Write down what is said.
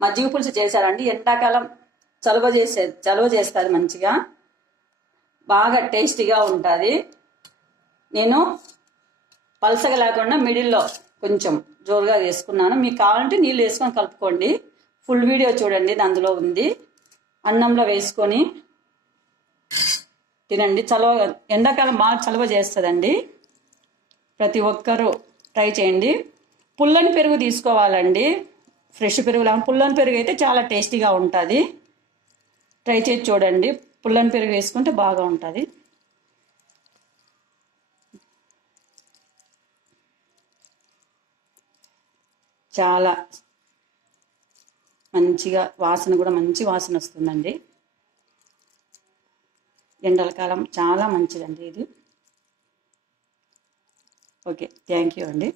మజ్జిగ పులుసు చేశారండి. ఎండాకాలం చలువ చేస్తుంది, మంచిగా బాగా టేస్టీగా ఉంటుంది. నేను పలసగా లేకుండా మిడిల్లో కొంచెం జోరుగా వేసుకున్నాను. మీకు కావాలంటే నీళ్ళు వేసుకొని కలుపుకోండి. ఫుల్ వీడియో చూడండి, అందులో ఉంది. అన్నంలో వేసుకొని తినండి. ఎండాకాలం బాగా చలువ చేస్తుందండి. ప్రతి ఒక్కరూ ట్రై చేయండి. పుల్లని పెరుగు తీసుకోవాలండి. ఫ్రెష్ పెరుగు పుల్లని పెరుగు అయితే చాలా టేస్టీగా ఉంటుంది. ట్రై చేసి చూడండి. పుల్లని పెరుగు వేసుకుంటే బాగా ఉంటుంది. చాలా మంచిగా వాసన కూడా మంచి వాసన వస్తుందండి. ఎండల కాలం చాలా మంచిదండి ఇది. ఓకే, థ్యాంక్ యూ అండి.